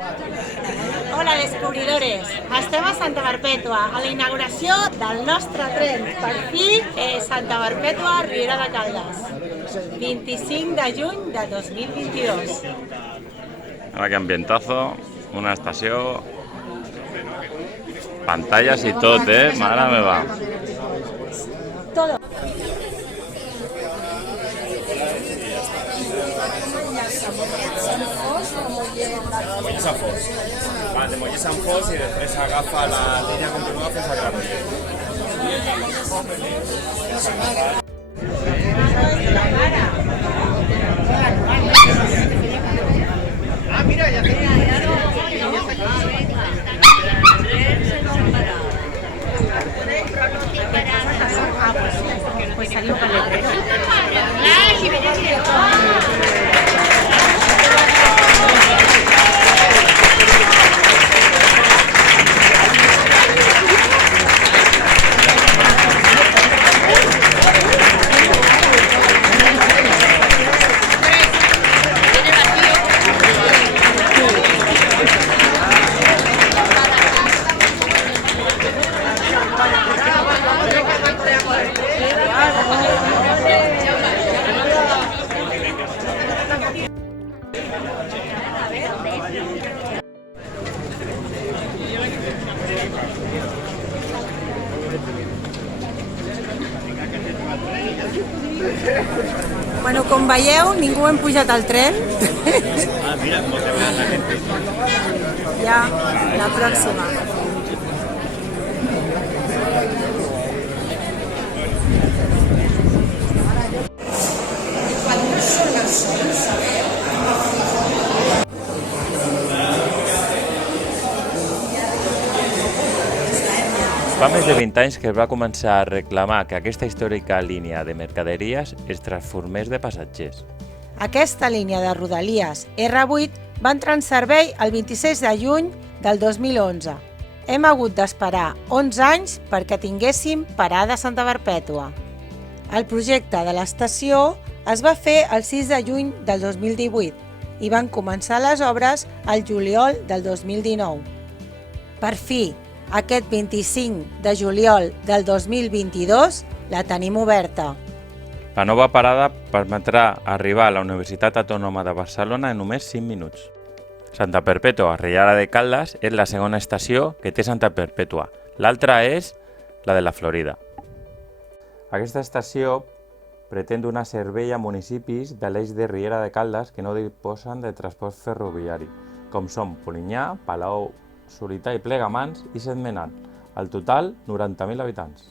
Hola, descobridores! Estem a Santa Perpètua, a la inauguració del nostre tren. Per fi, Santa Perpètua, Riera de Caldes. 25 de juny de 2022. Ahora que ambientazo, una estació, pantallas y todo, mare meva. Todo. Molles a Fos. Va, de Molles a Fos i després agafa la línia continua fins a Granollers. Ah, mira, ya pues salió para el Bueno, com veieu, ningú hem pujat al tren. Ah, mira, com te vean la gente. Ja, la pròxima. Fa més de 20 anys que es va començar a reclamar que aquesta històrica línia de mercaderies es transformés de passatgers. Aquesta línia de Rodalies R8 va entrar en servei el 26 de juny del 2011. Hem hagut d'esperar 11 anys perquè tinguéssim parada a Santa Perpètua. El projecte de l'estació es va fer el 6 de juny del 2018 i van començar les obres al juliol del 2019. Per fi, aquest 25 de juliol del 2022 la tenim oberta. La nova parada permetrà arribar a la Universitat Autònoma de Barcelona en només 5 minuts. Santa Perpètua, Riera de Caldes, és la segona estació que té Santa Perpètua. L'altra és la de la Florida. Aquesta estació pretén donar servei a municipis de l'eix de Riera de Caldes que no disposen de transport ferroviari, com són Polinyà, Palau, Solità i Plegamans i Sentmenat. Al total, 90.000 habitants.